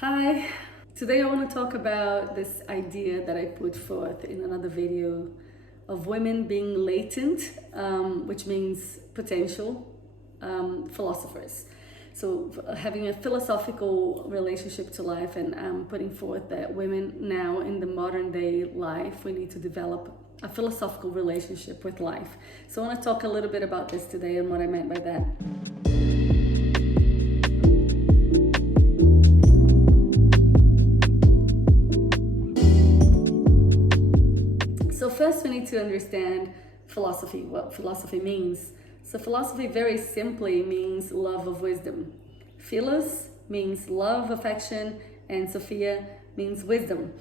Hi, today I want to talk about this idea that I put forth in another video of women being latent, which means potential philosophers. So having a philosophical relationship to life, and putting forth that women now in the modern day life, we need to develop a philosophical relationship with life. So I want to talk a little bit about this today and what I meant by that. So first we need to understand philosophy, what philosophy means. So philosophy very simply means love of wisdom. Philos means love, affection, and Sophia means wisdom.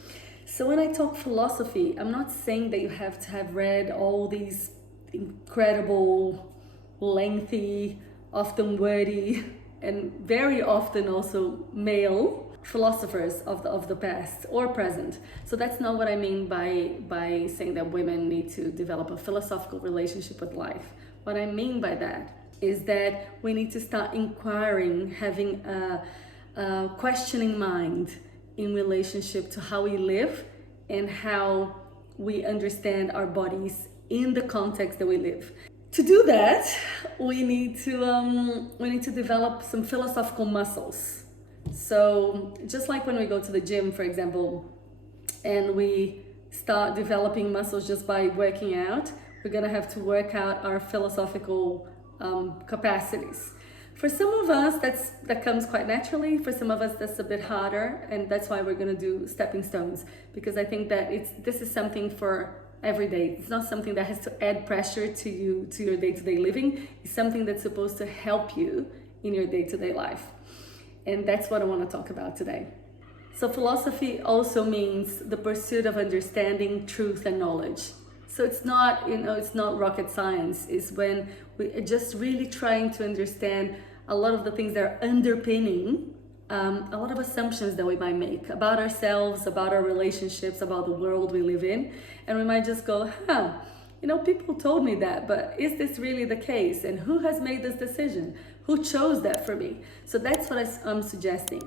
So when I talk philosophy, I'm not saying that you have to have read all these incredible, lengthy, often wordy, and very often also male philosophers of the past or present. So that's not what I mean by saying that women need to develop a philosophical relationship with life. What I mean by that is that we need to start inquiring, having a questioning mind in relationship to how we live and how we understand our bodies in the context that we live. To do that, we need to develop some philosophical muscles. So just like when we go to the gym, for example, and we start developing muscles just by working out, we're gonna have to work out our philosophical capacities. For some of us, that comes quite naturally. For some of us, that's a bit harder, and that's why we're gonna do stepping stones, because I think that this is something for every day. It's not something that has to add pressure to you, to your day-to-day living. It's something that's supposed to help you in your day-to-day life. And that's what I want to talk about today. So philosophy also means the pursuit of understanding, truth, and knowledge. So it's not, it's not rocket science. It's when we're just really trying to understand a lot of the things that are underpinning a lot of assumptions that we might make about ourselves, about our relationships, about the world we live in. And we might just go, people told me that, but is this really the case? And who has made this decision? Who chose that for me? So that's what I'm suggesting.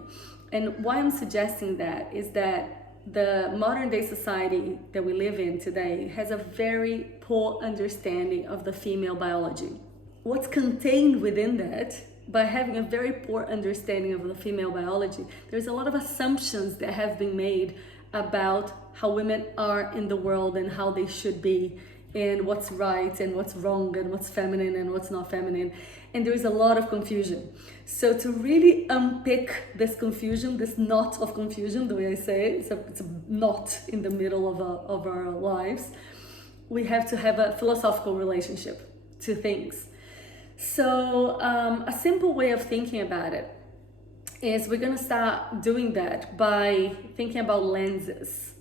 And why I'm suggesting that is that the modern day society that we live in today has a very poor understanding of the female biology. What's contained within that, by having a very poor understanding of the female biology, there's a lot of assumptions that have been made about how women are in the world and how they should be, and what's right and what's wrong and what's feminine and what's not feminine. And there is a lot of confusion. So to really unpick this confusion, this knot of confusion, the way I say it, it's a knot in the middle of our lives, we have to have a philosophical relationship to things. So a simple way of thinking about it is we're going to start doing that by thinking about lenses.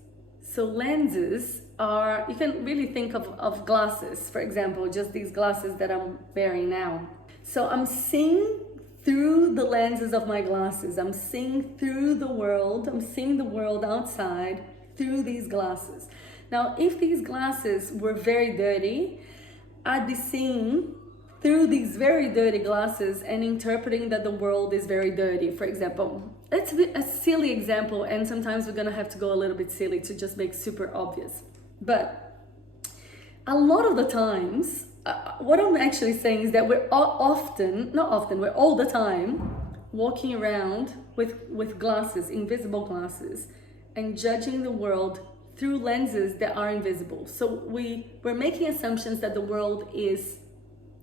So lenses are, you can really think of glasses, for example, just these glasses that I'm wearing now. So I'm seeing through the lenses of my glasses. I'm seeing through the world. I'm seeing the world outside through these glasses. Now, if these glasses were very dirty, I'd be seeing through these very dirty glasses and interpreting that the world is very dirty, for example. It's a silly example, and sometimes we're gonna have to go a little bit silly to just make super obvious. But a lot of the times, what I'm actually saying is that we're we're all the time walking around with glasses, invisible glasses, and judging the world through lenses that are invisible. So we're making assumptions that the world is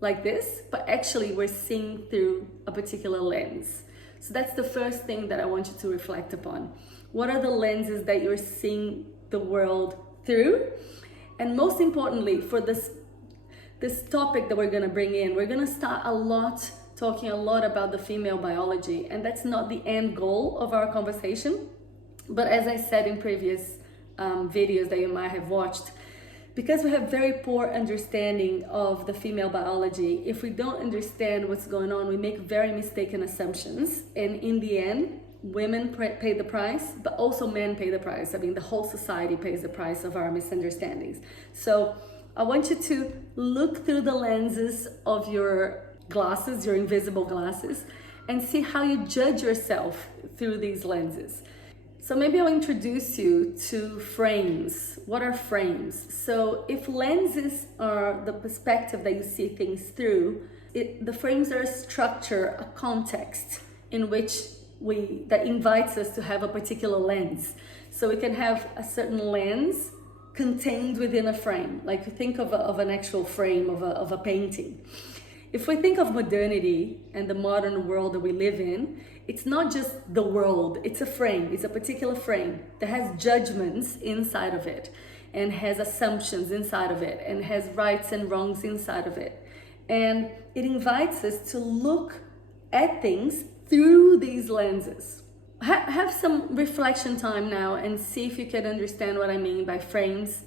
like this, but actually we're seeing through a particular lens. So that's the first thing that I want you to reflect upon. What are the lenses that you're seeing the world through? And most importantly, for this topic that we're going to bring in, we're going to start talking a lot about the female biology, and that's not the end goal of our conversation. But as I said in previous videos that you might have watched, because we have very poor understanding of the female biology, if we don't understand what's going on, we make very mistaken assumptions. And in the end, women pay the price, but also men pay the price. I mean, the whole society pays the price of our misunderstandings. So I want you to look through the lenses of your glasses, your invisible glasses, and see how you judge yourself through these lenses. So maybe I'll introduce you to frames. What are frames? So if lenses are the perspective that you see things through, the frames are a structure, a context in which that invites us to have a particular lens. So we can have a certain lens contained within a frame. Like, think of an actual frame of a painting. If we think of modernity and the modern world that we live in, it's not just the world, it's a frame, it's a particular frame that has judgments inside of it, and has assumptions inside of it, and has rights and wrongs inside of it. And it invites us to look at things through these lenses. Have some reflection time now and see if you can understand what I mean by frames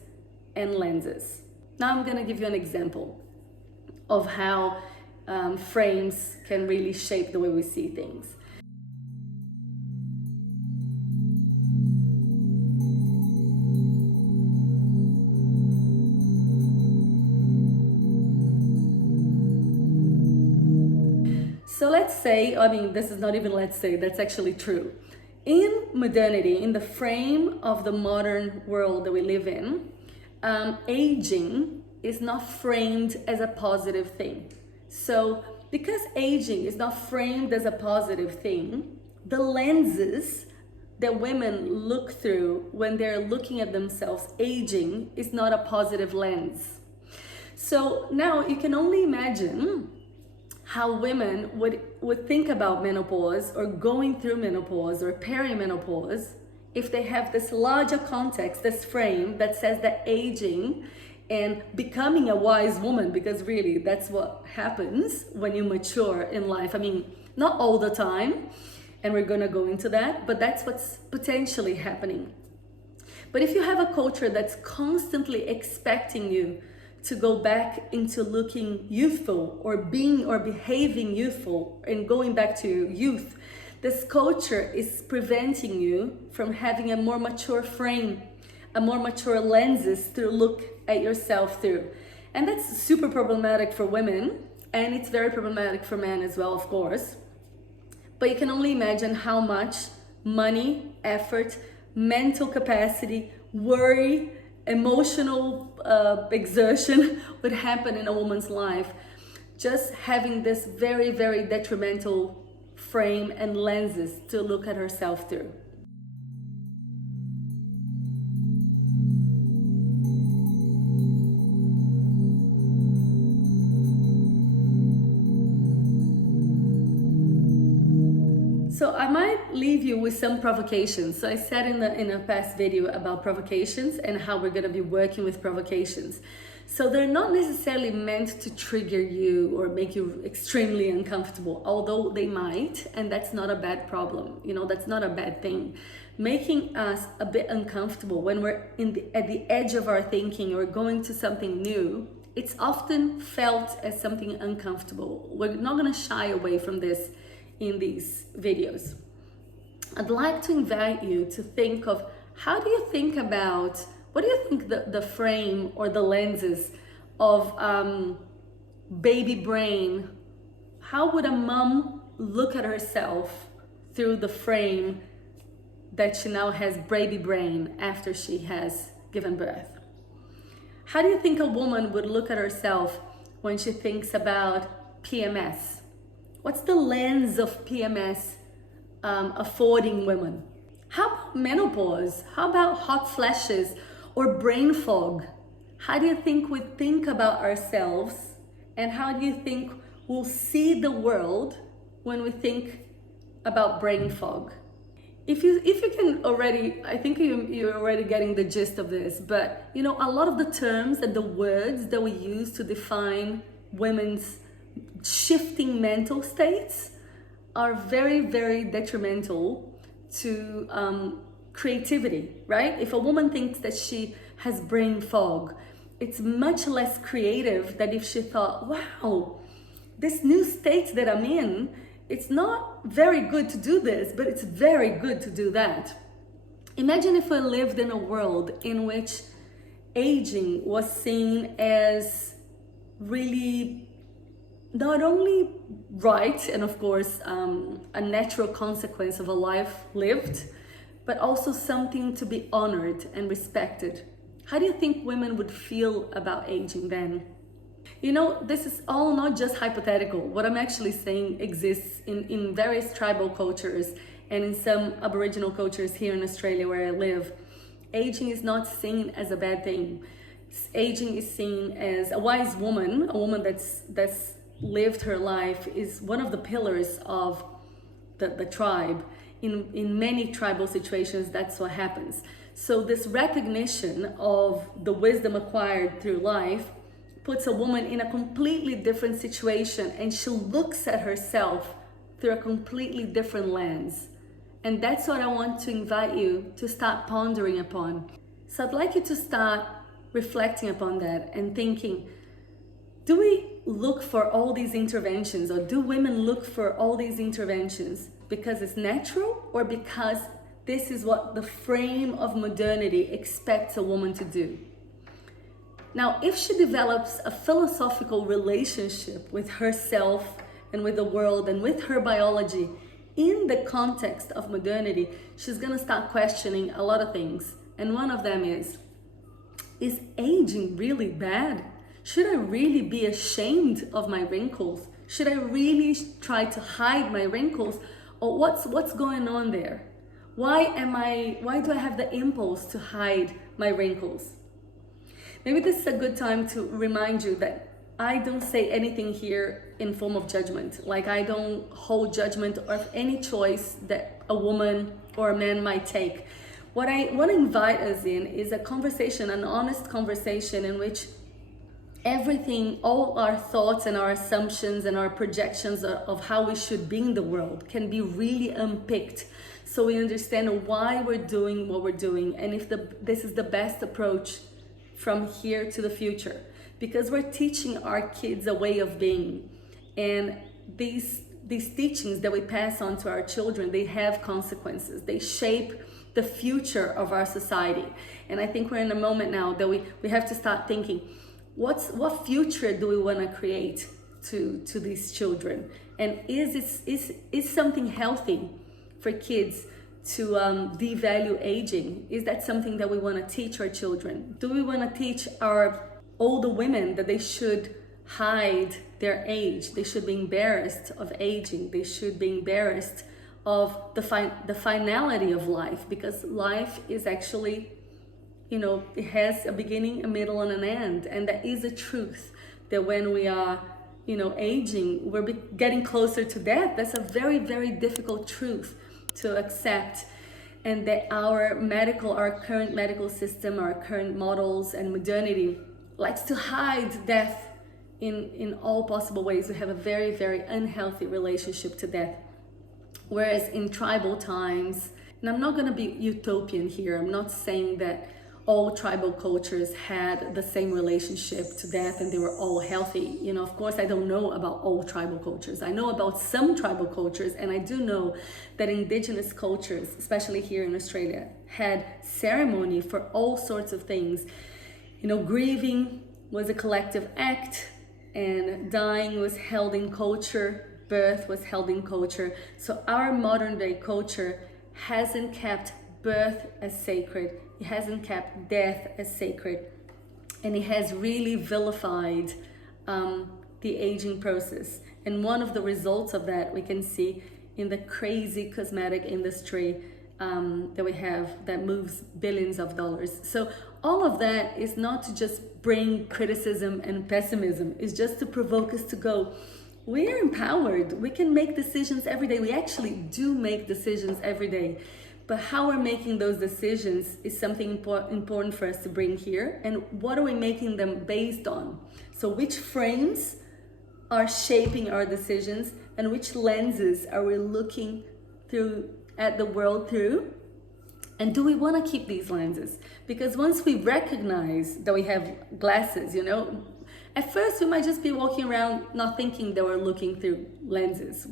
and lenses. Now I'm going to give you an example of how frames can really shape the way we see things. So let's say, this is not even let's say, that's actually true. In modernity, in the frame of the modern world that we live in, aging is not framed as a positive thing. So because aging is not framed as a positive thing, the lenses that women look through when they're looking at themselves aging is not a positive lens. So now you can only imagine how women would think about menopause or going through menopause or perimenopause if they have this larger context, this frame that says that aging and becoming a wise woman, because really that's what happens when you mature in life. Not all the time, and we're gonna go into that, but that's what's potentially happening. But if you have a culture that's constantly expecting you to go back into looking youthful or being or behaving youthful and going back to youth, this culture is preventing you from having a more mature frame, a more mature lenses to look at yourself through. And that's super problematic for women, and it's very problematic for men as well, of course. But you can only imagine how much money, effort, mental capacity, worry, emotional exertion would happen in a woman's life just having this very, very detrimental frame and lenses to look at herself through. So I might leave you with some provocations. So I said in a past video about provocations and how we're going to be working with provocations. So they're not necessarily meant to trigger you or make you extremely uncomfortable, although they might, and that's not a bad problem. That's not a bad thing. Making us a bit uncomfortable when we're at the edge of our thinking or going to something new, it's often felt as something uncomfortable. We're not going to shy away from this in these videos. I'd like to invite you to think of what do you think the frame or the lenses of baby brain, how would a mom look at herself through the frame that she now has baby brain after she has given birth? How do you think a woman would look at herself when she thinks about PMS? What's the lens of PMS affording women? How about menopause? How about hot flashes or brain fog? How do you think we think about ourselves, and how do you think we'll see the world when we think about brain fog? If you can already, I think you're already getting the gist of this, but a lot of the terms and the words that we use to define women's shifting mental states are very, very detrimental to creativity, right? If a woman thinks that she has brain fog, it's much less creative than if she thought, wow, this new state that I'm in, it's not very good to do this, but it's very good to do that. Imagine if we lived in a world in which aging was seen as really not only right and of course a natural consequence of a life lived, but also something to be honored and respected. How do you think women would feel about aging then? You know, this is all not just hypothetical. What I'm actually saying exists in various tribal cultures and in some Aboriginal cultures here in Australia where I live. Aging is not seen as a bad thing. Aging is seen as a wise woman, a woman that's lived her life, is one of the pillars of the tribe. In many tribal situations, that's what happens. So this recognition of the wisdom acquired through life puts a woman in a completely different situation, and she looks at herself through a completely different lens. And that's what I want to invite you to start pondering upon. So I'd like you to start reflecting upon that and thinking, do we look for all these interventions, or do women look for all these interventions because it's natural, or because this is what the frame of modernity expects a woman to do? Now, if she develops a philosophical relationship with herself and with the world and with her biology in the context of modernity, she's gonna start questioning a lot of things. And one of them is aging really bad? Should I really be ashamed of my wrinkles? Should I really try to hide my wrinkles? Or what's going on there? Why do I have the impulse to hide my wrinkles? Maybe this is a good time to remind you that I don't say anything here in form of judgment. Like, I don't hold judgment of any choice that a woman or a man might take. What I want to invite us in is a conversation, an honest conversation in which everything, all our thoughts and our assumptions and our projections of how we should be in the world can be really unpicked, so we understand why we're doing what we're doing, and if this is the best approach from here to the future. Because we're teaching our kids a way of being, and these teachings that we pass on to our children, they have consequences. They shape the future of our society. And I think we're in a moment now that we have to start thinking, what future do we want to create to these children? And is something healthy for kids to devalue aging? Is that something that we want to teach our children? Do we want to teach our older women that they should hide their age? They should be embarrassed of aging. They should be embarrassed of the finality of life, because life is actually, you know, it has a beginning, a middle, and an end. And that is a truth, that when we are, you know, aging, we're getting closer to death. That's a very, very difficult truth to accept. And that our current medical system, our current models and modernity likes to hide death in all possible ways. We have a very, very unhealthy relationship to death. Whereas in tribal times, and I'm not going to be utopian here, I'm not saying that all tribal cultures had the same relationship to death and they were all healthy. You know, of course, I don't know about all tribal cultures. I know about some tribal cultures, and I do know that Indigenous cultures, especially here in Australia, had ceremony for all sorts of things. You know, grieving was a collective act, and dying was held in culture, birth was held in culture. So our modern day culture hasn't kept birth as sacred. It hasn't kept death as sacred, and it has really vilified the aging process. And one of the results of that we can see in the crazy cosmetic industry that we have, that moves billions of dollars. So all of that is not to just bring criticism and pessimism. It's just to provoke us to go, we are empowered. We can make decisions every day. We actually do make decisions every day. But how we're making those decisions is something important for us to bring here. And what are we making them based on? So which frames are shaping our decisions, and which lenses are we looking through at the world through? And do we want to keep these lenses? Because once we recognize that we have glasses, you know, at first we might just be walking around not thinking that we're looking through lenses.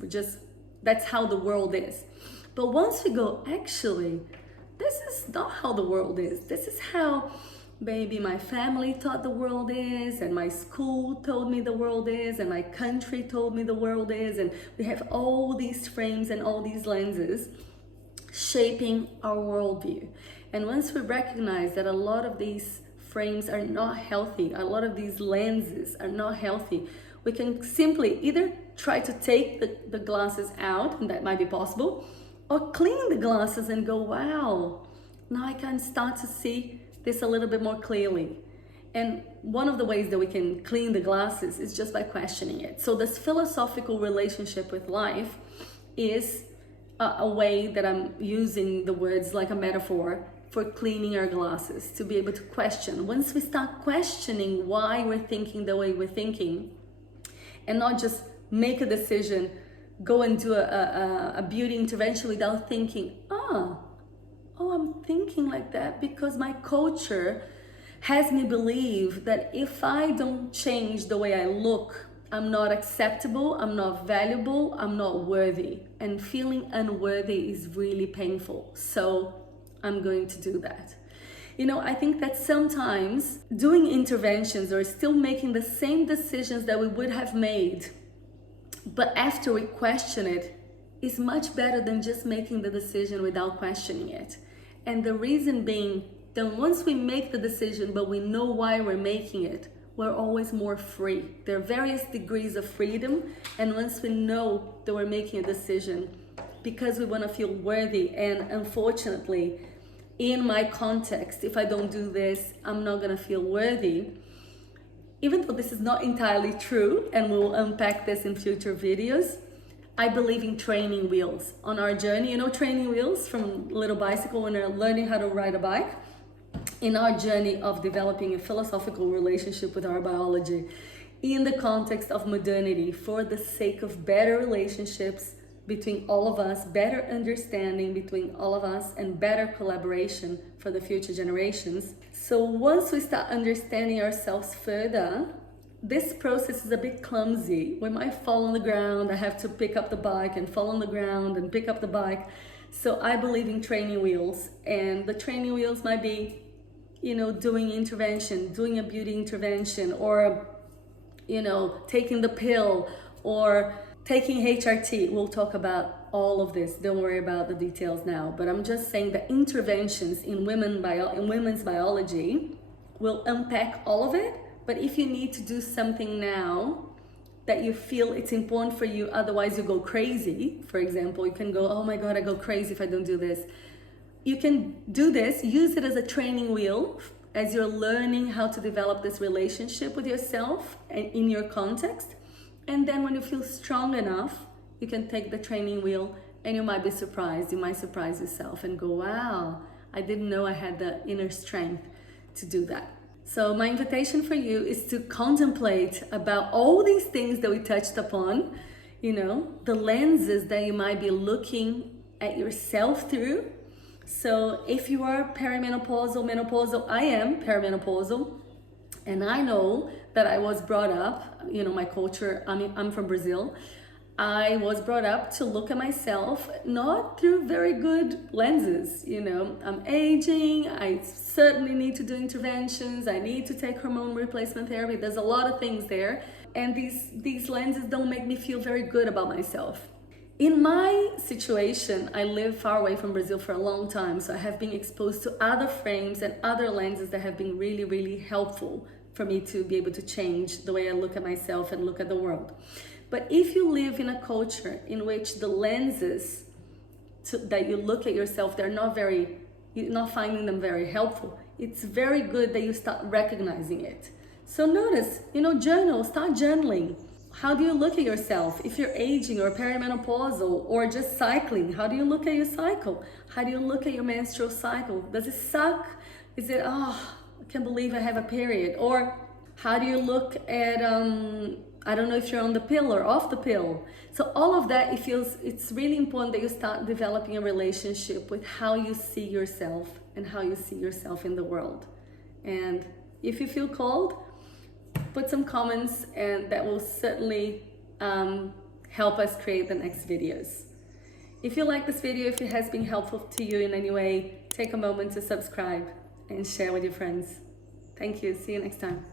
That's how the world is. But once we go, actually, this is not how the world is. This is how maybe my family thought the world is, and my school told me the world is, and my country told me the world is, and we have all these frames and all these lenses shaping our worldview. And once we recognize that a lot of these frames are not healthy, a lot of these lenses are not healthy, we can simply either try to take the glasses out, and that might be possible, or clean the glasses and go, wow, now I can start to see this a little bit more clearly. And one of the ways that we can clean the glasses is just by questioning it. So this philosophical relationship with life is a way that I'm using the words like a metaphor for cleaning our glasses, to be able to question. Once we start questioning why we're thinking the way we're thinking, and not just make a decision, go and do a beauty intervention without thinking, oh, I'm thinking like that because my culture has me believe that if I don't change the way I look, I'm not acceptable, I'm not valuable, I'm not worthy. And feeling unworthy is really painful. So I'm going to do that. You know, I think that sometimes doing interventions or still making the same decisions that we would have made, but after we question it, is much better than just making the decision without questioning it. And the reason being that once we make the decision, but we know why we're making it, we're always more free. There are various degrees of freedom. And once we know that we're making a decision because we want to feel worthy, and unfortunately, in my context, if I don't do this, I'm not going to feel worthy. Even though this is not entirely true, and we'll unpack this in future videos, I believe in training wheels on our journey. You know, training wheels from Little Bicycle when they're learning how to ride a bike. In our journey of developing a philosophical relationship with our biology, in the context of modernity, for the sake of better relationships between all of us, better understanding between all of us, and better collaboration for the future generations. So once we start understanding ourselves further, this process is a bit clumsy. We might fall on the ground. I have to pick up the bike and fall on the ground and pick up the bike. So I believe in training wheels, and the training wheels might be, you know, doing intervention, doing a beauty intervention, or, you know, taking the pill, or taking HRT. We'll talk about all of this. Don't worry about the details now. But I'm just saying that interventions in women's biology will unpack all of it. But if you need to do something now that you feel it's important for you, otherwise you go crazy. For example, you can go, oh my God, I go crazy if I don't do this. You can do this, use it as a training wheel as you're learning how to develop this relationship with yourself and in your context. And then when you feel strong enough, you can take the training wheel and you might be surprised. You might surprise yourself and go, wow, I didn't know I had the inner strength to do that. So my invitation for you is to contemplate about all these things that we touched upon, you know, the lenses that you might be looking at yourself through. So if you are perimenopausal, menopausal, I am perimenopausal, and I know that I was brought up, you know, my culture, I'm from Brazil. I was brought up to look at myself not through very good lenses. You know, I'm aging, I certainly need to do interventions, I need to take hormone replacement therapy. There's a lot of things there. And these lenses don't make me feel very good about myself. In my situation, I live far away from Brazil for a long time, so I have been exposed to other frames and other lenses that have been really, really helpful for me to be able to change the way I look at myself and look at the world. But if you live in a culture in which the lenses that you look at yourself, you're not finding them very helpful, it's very good that you start recognizing it. So notice, you know, journal, start journaling. How do you look at yourself? If you're aging or perimenopausal or just cycling, how do you look at your cycle? How do you look at your menstrual cycle? Does it suck? Is it, oh, I can't believe I have a period? Or how do you look at, I don't know if you're on the pill or off the pill. So all of that, it's really important that you start developing a relationship with how you see yourself and how you see yourself in the world. And if you feel called, put some comments, and that will certainly help us create the next videos. If you like this video, if it has been helpful to you in any way, take a moment to subscribe and share with your friends. Thank you. See you next time.